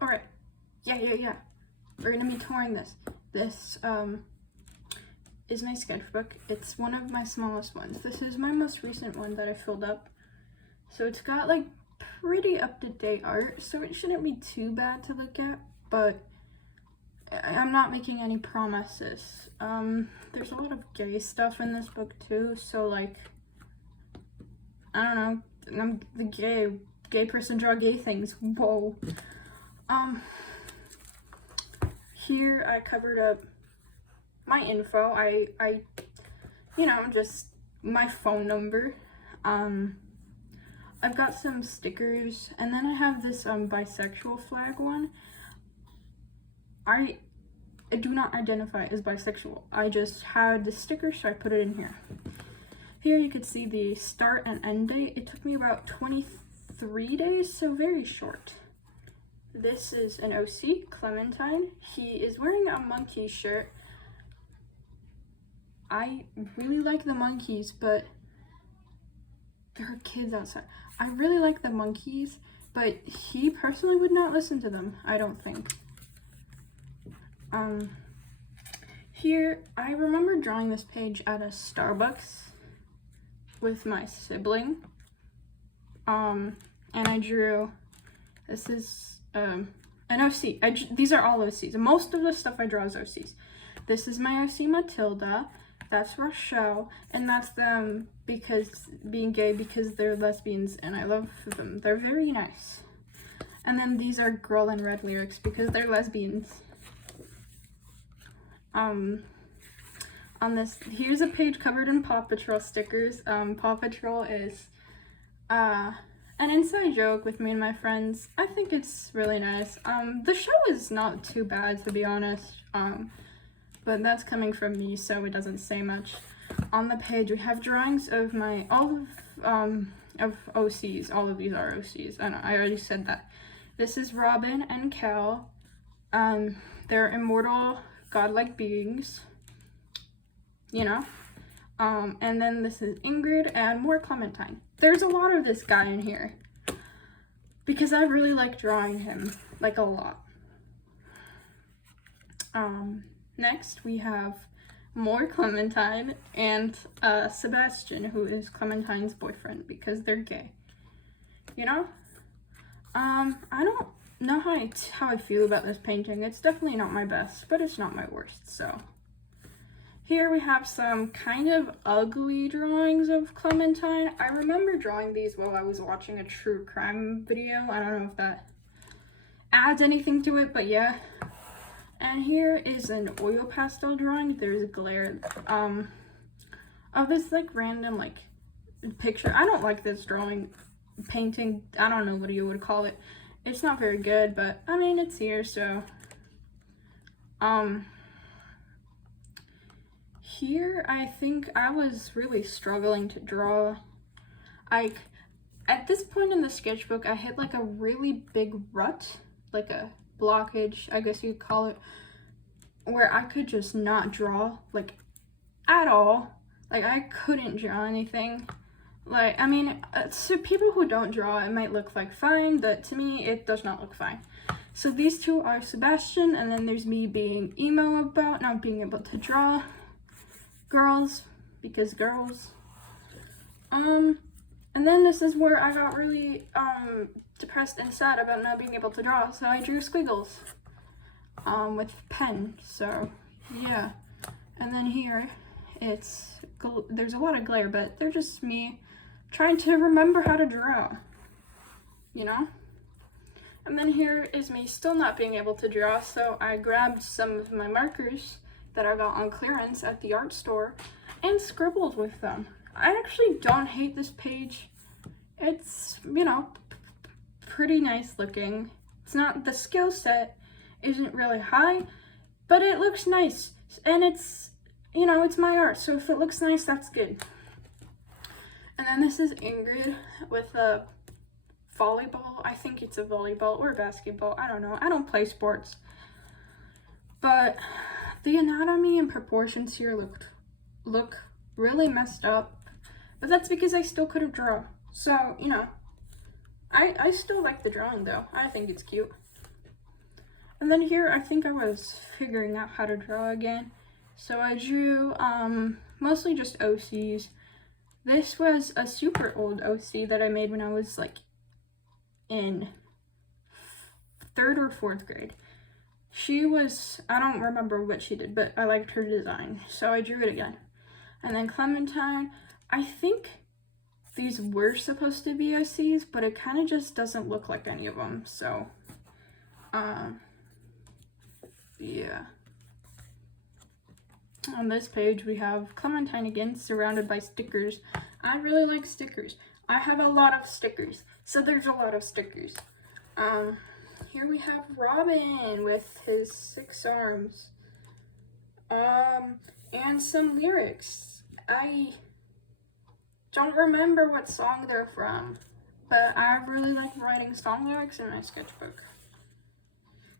Alright. Yeah. We're gonna be touring this. This is my sketchbook. It's one of my smallest ones. This is my most recent one that I filled up. So it's got like pretty up-to-date art, so it shouldn't be too bad to look at, but I'm not making any promises. There's a lot of gay stuff in this book too, so like, I don't know, I'm the gay person draw gay things, whoa. Here I covered up my info, I you know, just my phone number. I've got some stickers, and then I have this bisexual flag one. I do not identify as bisexual. I just had the sticker, so I put it in here. Here you could see the start and end date. It took me about 23 days, so very short. This is an OC, Clementine. He is wearing a monkey shirt. I really like the monkeys, but there are kids outside. I really like the monkeys, but he personally would not listen to them, I don't think. Here, I remember drawing this page at a Starbucks with my sibling. And I drew, this is an OC. These are all OCs. Most of the stuff I draw is OCs. This is my OC Matilda. That's Rochelle, and that's them being gay because they're lesbians, and I love them. They're very nice. And then these are Girl in Red lyrics because they're lesbians. On this, here's a page covered in Paw Patrol stickers. Paw Patrol is an inside joke with me and my friends. I think it's really nice. The show is not too bad, to be honest. But that's coming from me, so it doesn't say much. On the page, we have drawings of all of OCs. All of these are OCs, and I already said that. This is Robin and Cal. They're immortal, godlike beings, you know. And then this is Ingrid and more Clementine. There's a lot of this guy in here because I really like drawing him, like a lot. Next, we have more Clementine and Sebastian, who is Clementine's boyfriend, because they're gay. You know? I don't know how I feel about this painting. It's definitely not my best, but it's not my worst, so. Here we have some kind of ugly drawings of Clementine. I remember drawing these while I was watching a true crime video. I don't know if that adds anything to it, but yeah. And here is an oil pastel drawing. There's glare of this like random like picture. I don't like this painting. I don't know what you would call it. It's not very good, but I mean it's here, so here I think I was really struggling to draw. Like at this point in the sketchbook, I hit like a really big rut, like a blockage, I guess you'd call it, where I could just not draw, like, at all. Like, I couldn't draw anything. Like, I mean, to people who don't draw, it might look like fine, but to me, it does not look fine. So these two are Sebastian, and then there's me being emo about not being able to draw girls, because girls. And then this is where I got really depressed and sad about not being able to draw, so I drew squiggles with pen. So yeah. And then here there's a lot of glare, but they're just me trying to remember how to draw, you know. And then here is me still not being able to draw, so I grabbed some of my markers that I got on clearance at the art store and scribbled with them. I actually don't hate this page. It's, you know, pretty nice looking. It's not, the skill set isn't really high, but it looks nice. And it's, you know, it's my art, so if it looks nice, that's good. And then this is Ingrid with a volleyball. I think it's a volleyball or basketball. I don't know. I don't play sports. But the anatomy and proportions here look really messed up. But that's because I still couldn't draw. So, you know, I still like the drawing though. I think it's cute. And then here, I think I was figuring out how to draw again. So I drew mostly just OCs. This was a super old OC that I made when I was like in 3rd or 4th grade. She was, I don't remember what she did, but I liked her design, so I drew it again. And then Clementine, I think these were supposed to be OCs, but it kind of just doesn't look like any of them, so, yeah. On this page, we have Clementine again, surrounded by stickers. I really like stickers. I have a lot of stickers, so there's a lot of stickers. Here we have Robin with his 6 arms. And some lyrics. I don't remember what song they're from, but I really like writing song lyrics in my sketchbook.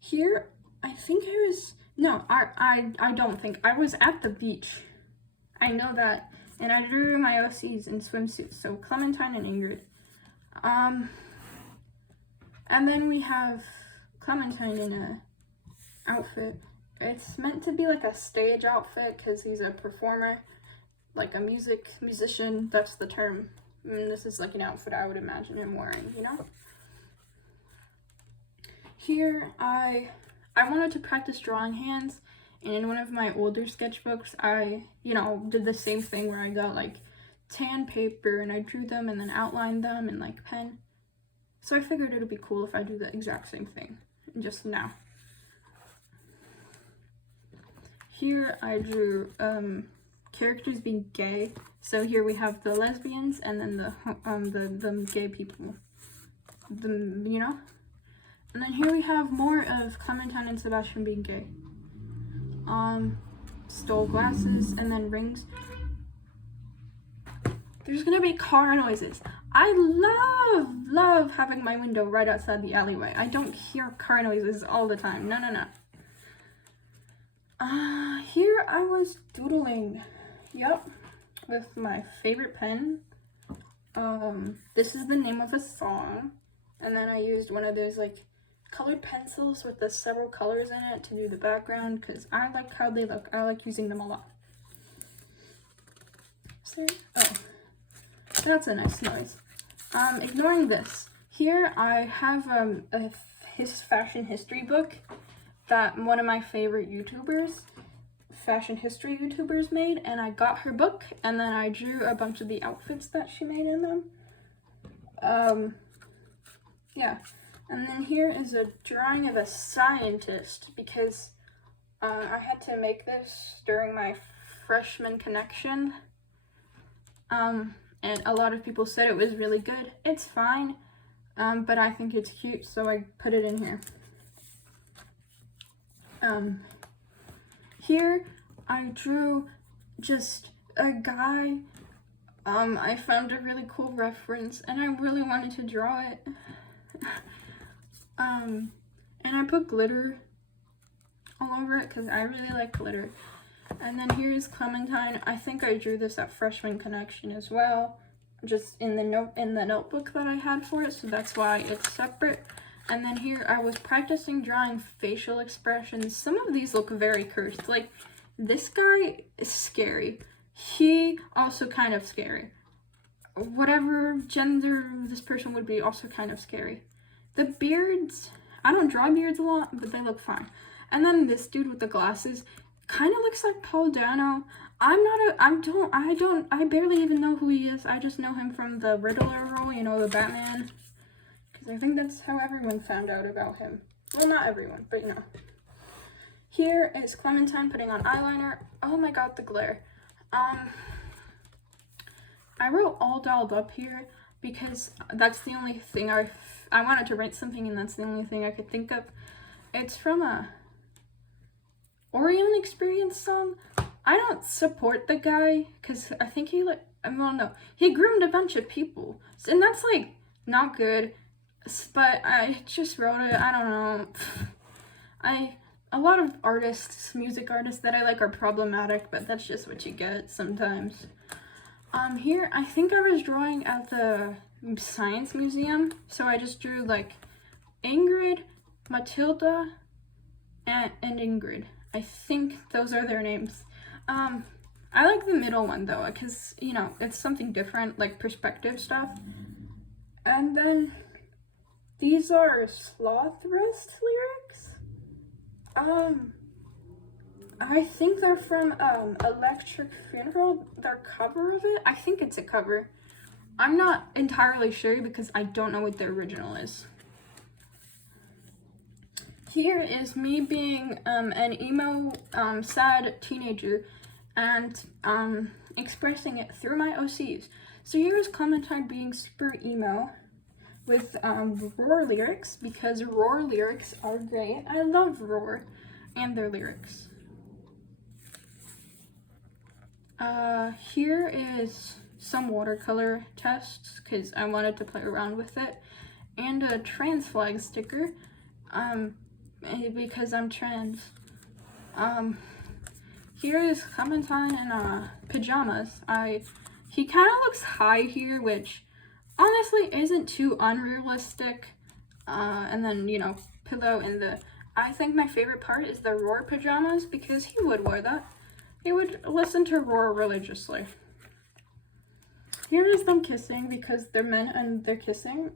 Here, I think I was, no, I don't think. I was at the beach. I know that. And I drew my OCs in swimsuits, so Clementine and Ingrid. And then we have Clementine in a outfit. It's meant to be like a stage outfit because he's a performer, like a musician, that's the term. And this is like an outfit I would imagine him wearing, you know? Here, I wanted to practice drawing hands, and in one of my older sketchbooks, I, did the same thing where I got like tan paper and I drew them and then outlined them in like pen. So I figured it would be cool if I do the exact same thing, just now. Here I drew characters being gay. So here we have the lesbians and then the gay people. And then here we have more of Clementine and Sebastian being gay. Stole glasses and then rings. There's gonna be car noises. I love having my window right outside the alleyway. I don't hear car noises all the time. No. Here I was doodling. Yep, with my favorite pen. This is the name of a song. And then I used one of those like colored pencils with the several colors in it to do the background because I like how they look. I like using them a lot. Oh, that's a nice noise. Ignoring this. Here I have his fashion history book that one of my favorite fashion history YouTubers made, and I got her book and then I drew a bunch of the outfits that she made in them. Yeah. And then here is a drawing of a scientist because I had to make this during my freshman connection. And a lot of people said it was really good. It's fine, but I think it's cute, so I put it in here. Here I drew just a guy. I found a really cool reference and I really wanted to draw it. And I put glitter all over it because I really like glitter. And then here's Clementine. I think I drew this at freshman connection as well, just in the notebook that I had for it, so that's why it's separate. And then here I was practicing drawing facial expressions. Some of these look very cursed. Like this guy is scary. He also kind of scary. Whatever gender this person would be, also kind of scary. The beards, I don't draw beards a lot, but they look fine. And then this dude with the glasses kind of looks like Paul Dano. I barely even know who he is. I just know him from the Riddler role, the Batman. Because I think that's how everyone found out about him. Well, not everyone, but Here is Clementine putting on eyeliner. Oh my god, the glare. I wrote all dolled up here because that's the only thing I wanted to write something and that's the only thing I could think of. It's from a Orion Experience song. I don't support the guy because I think he groomed a bunch of people and that's like not good, but I just wrote it. I don't know. A lot of music artists that I like are problematic, but that's just what you get sometimes. Here, I think I was drawing at the science museum, so I just drew like Ingrid, Matilda, and Ingrid. I think those are their names. I like the middle one though, because, you know, it's something different, like perspective stuff. And then these are Sloth Rest lyrics. I think they're from Electric Funeral, their cover of it. I think it's a cover. I'm not entirely sure because I don't know what the original is. Here is me being an emo, sad teenager and expressing it through my OCs. So here is Clementine being super emo with Roar lyrics, because Roar lyrics are great. I love Roar and their lyrics. Here is some watercolor tests because I wanted to play around with it, and a trans flag sticker because I'm trans. Here is Clementine in pajamas. He kind of looks high here, which honestly isn't too unrealistic. And then, you know, pillow in the, I think my favorite part is the Roar pajamas, because he would wear that. He would listen to Roar religiously. Here is them kissing because they're men and they're kissing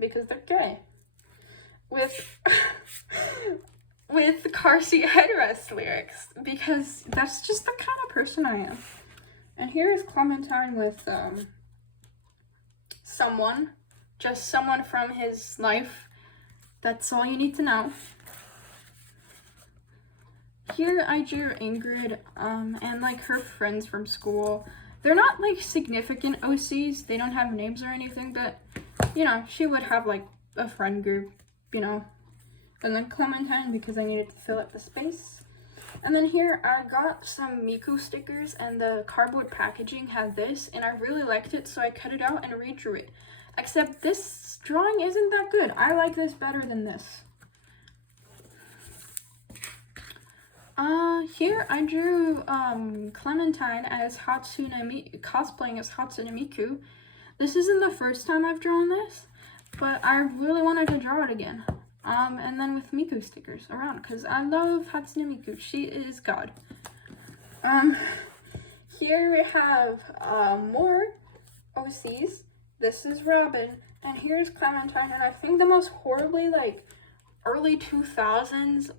because they're gay. With car seat headrest lyrics, because that's just the kind of person I am. And here is Clementine with someone, just someone from his life. That's all you need to know. Here I drew Ingrid and like her friends from school. They're not like significant OCs, they don't have names or anything, but you know, she would have like a friend group, you know. And then Clementine because I needed to fill up the space. And then here I got some Miku stickers, and the cardboard packaging had this, and I really liked it, so I cut it out and redrew it. Except this drawing isn't that good. I like this better than this. Here I drew Clementine as cosplaying as Hatsune Miku. This isn't the first time I've drawn this, but I really wanted to draw it again. And then with Miku stickers around, because I love Hatsune Miku. She is God. Here we have more OCs. This is Robin, and here's Clementine, and I think the most horribly, like, early 2000s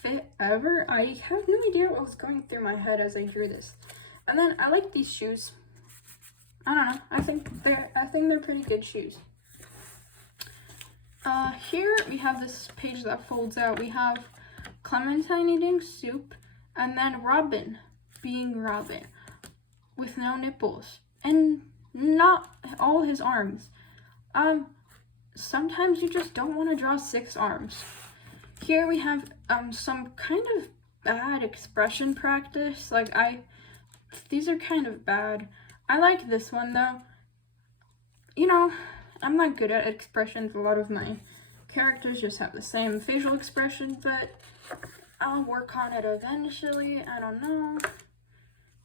fit ever. I have no idea what was going through my head as I drew this. And then I like these shoes. I don't know. I think they're pretty good shoes. Here we have this page that folds out. We have Clementine eating soup, and then Robin being Robin with no nipples and not all his arms. Sometimes you just don't want to draw 6 arms. Here we have some kind of bad expression practice. Like these are kind of bad. I like this one though. You know, I'm not good at expressions. A lot of my characters just have the same facial expression, but I'll work on it eventually. I don't know.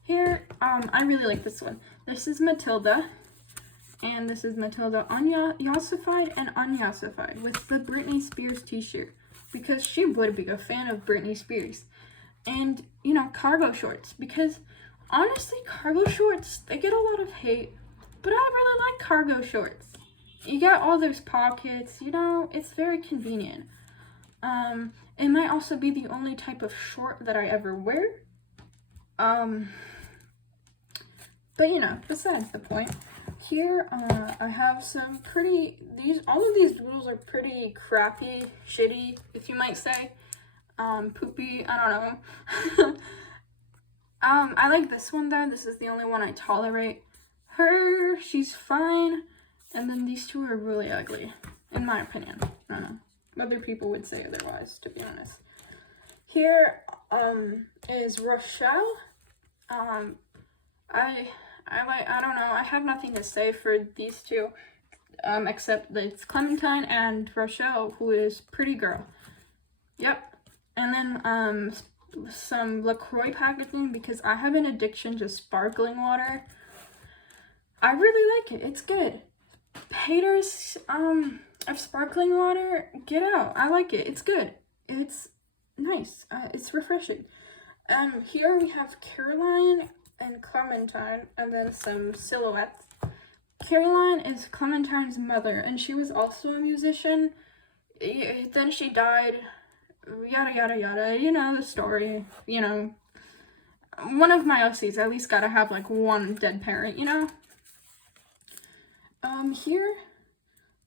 Here, I really like this one. This is Matilda, and this is Matilda Yassified and Unyassified with the Britney Spears t-shirt, because she would be a fan of Britney Spears. And, you know, cargo shorts, because honestly, cargo shorts, they get a lot of hate, but I really like cargo shorts. You get all those pockets, you know, it's very convenient. It might also be the only type of short that I ever wear. But you know, besides the point. Here, I have some pretty, all of these doodles are pretty crappy, shitty, if you might say. Poopy, I don't know. I like this one though. This is the only one I tolerate. Her, she's fine. And then these two are really ugly, in my opinion. I don't know. Other people would say otherwise, to be honest. Here, is Rochelle. I don't know. I have nothing to say for these two, except that it's Clementine and Rochelle, who is pretty girl. Yep. And then, some LaCroix packaging, because I have an addiction to sparkling water. I really like it. It's good. Haters of sparkling water, get out. I like it. It's good. It's nice. It's refreshing. Here we have Caroline and Clementine, and then some silhouettes. Caroline is Clementine's mother, and she was also a musician. Then she died, yada yada yada, you know the story, you know. One of my OCs at least gotta have like one dead parent, you know. Here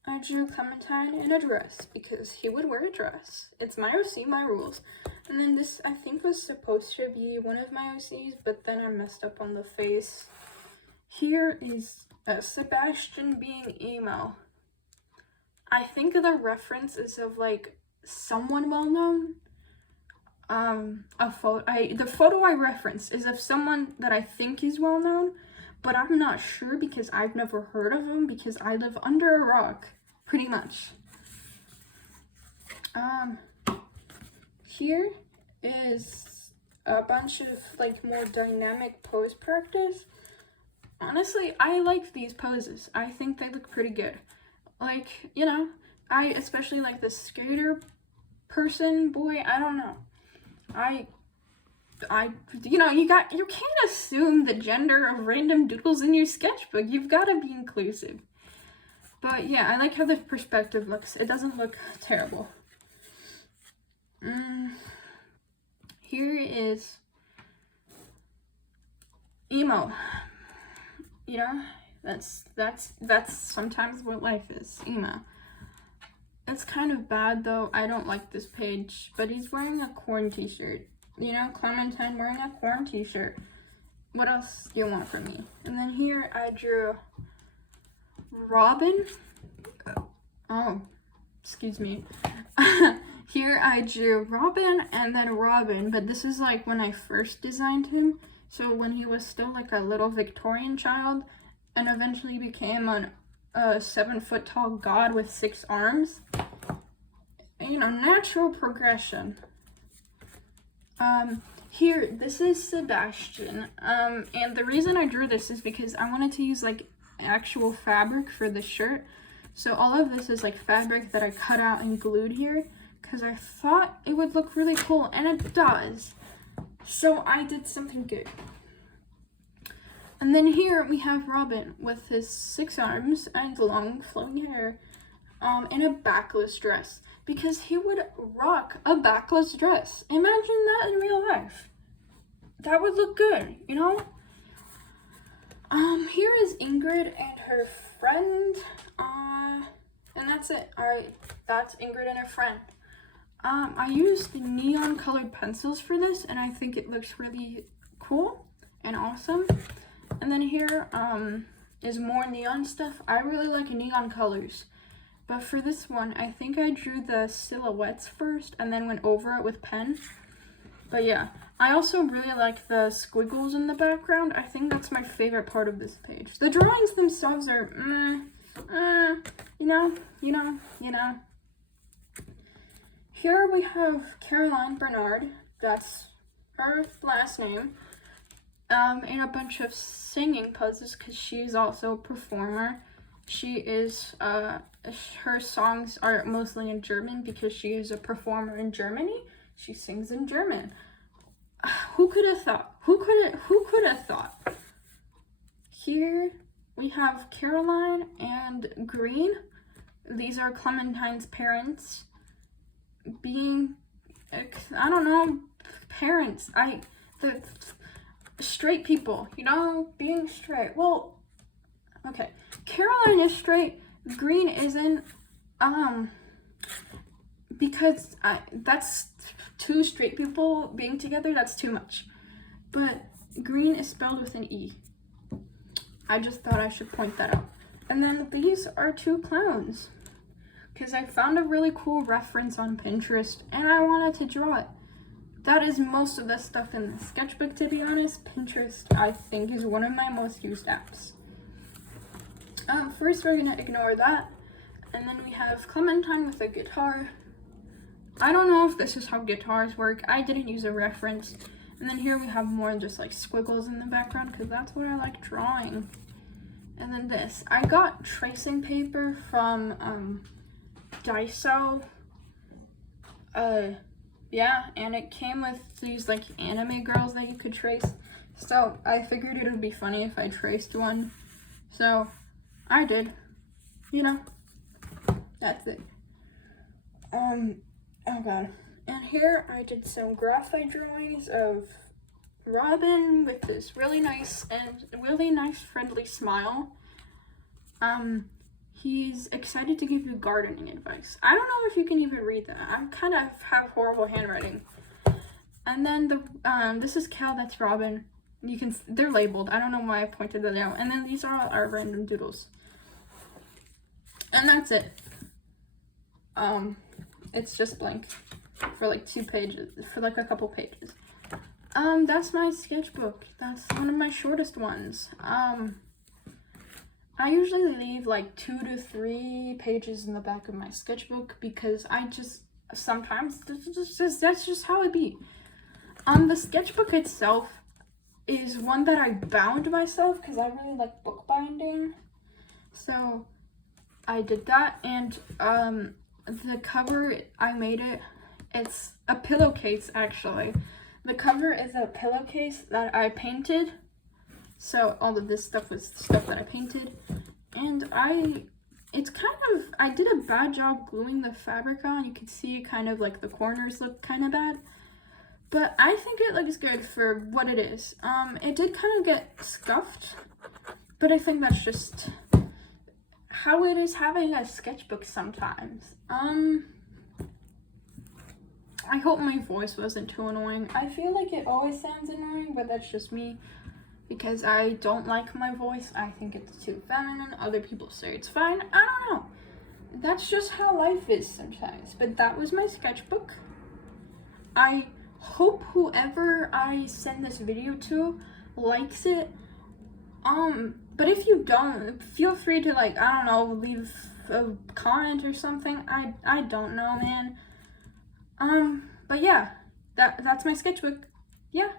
I drew Clementine in a dress because he would wear a dress. It's my OC, my rules. And then this, I think, was supposed to be one of my OCs, but then I messed up on the face. Here is Sebastian being emo. I think the reference is of like someone well known. The photo I referenced is of someone that I think is well known, but I'm not sure because I've never heard of him because I live under a rock, pretty much. Here is a bunch of like more dynamic pose practice. Honestly, I like these poses. I think they look pretty good. Like, you know, I especially like the skater person, boy, I don't know. You know, you can't assume the gender of random doodles in your sketchbook. You've got to be inclusive. But yeah, I like how the perspective looks. It doesn't look terrible. Here is emo. You know, that's sometimes what life is, emo. It's kind of bad though. I don't like this page, but he's wearing a corn t-shirt. You know, Clementine wearing a corn t-shirt. What else do you want from me? And then here I drew Robin. Oh, excuse me. Here I drew Robin and then Robin, but this is like when I first designed him. So when he was still like a little Victorian child and eventually became a 7-foot tall god with 6 arms. You know, natural progression. Here, this is Sebastian. And the reason I drew this is because I wanted to use like actual fabric for the shirt. So all of this is like fabric that I cut out and glued here because I thought it would look really cool, and it does. So I did something good. And then here we have Robin with his 6 arms and long flowing hair in a backless dress. Because he would rock a backless dress. Imagine that in real life. That would look good, you know? Here is Ingrid and her friend. And that's it. Alright, that's Ingrid and her friend. I used neon colored pencils for this, and I think it looks really cool and awesome. And then here is more neon stuff. I really like neon colors. But for this one, I think I drew the silhouettes first and then went over it with pen. But yeah, I also really like the squiggles in the background. I think that's my favorite part of this page. The drawings themselves are, you know. Here we have Caroline Bernard, that's her last name, in a bunch of singing poses because she's also a performer. She is, her songs are mostly in German because she is a performer in Germany. She sings in German. Who could have thought? Who could have thought? Here we have Caroline and Green. These are Clementine's parents being, I don't know, parents. The straight people, you know, being straight. Well, okay. Caroline is straight, Green isn't, because that's 2 straight people being together, that's too much. But Green is spelled with an E. I just thought I should point that out. And then these are 2 clowns, because I found a really cool reference on Pinterest, and I wanted to draw it. That is most of the stuff in the sketchbook, to be honest. Pinterest, I think, is one of my most used apps. First we're gonna ignore that, and then we have Clementine with a guitar. I don't know if this is how guitars work. I didn't use a reference. And then here we have more just like squiggles in the background because that's what I like drawing. And then this, I got tracing paper from Daiso. yeah, and it came with these like anime girls that you could trace. So I figured it would be funny if I traced one. So I did. You know, that's it. Oh god. And here I did some graphite drawings of Robin with this really nice friendly smile. He's excited to give you gardening advice. I don't know if you can even read that. I kind of have horrible handwriting. And then this is Cal, that's Robin. They're labeled. I don't know why I pointed that out. And then these are all our random doodles. And that's it. It's just blank for like 2 pages, for like a couple pages. That's my sketchbook. That's one of my shortest ones. I usually leave like 2 to 3 pages in the back of my sketchbook because I just sometimes that's just how it be. The sketchbook itself is one that I bound myself because I really like bookbinding. So I did that, and the cover, I made it. It's a pillowcase actually. The cover is a pillowcase that I painted. So all of this stuff was stuff that I painted, and I did a bad job gluing the fabric on. You can see kind of like the corners look kind of bad, but I think it looks good for what it is. It did kind of get scuffed, but I think that's just how it is having a sketchbook sometimes. I hope my voice wasn't too annoying. I feel like it always sounds annoying, but that's just me. Because I don't like my voice. I think it's too feminine. Other people say it's fine. I don't know. That's just how life is sometimes. But that was my sketchbook. I hope whoever I send this video to likes it. But if you don't, feel free to, like, I don't know, leave a comment or something. I don't know, man. But yeah, that's my sketchbook. Yeah.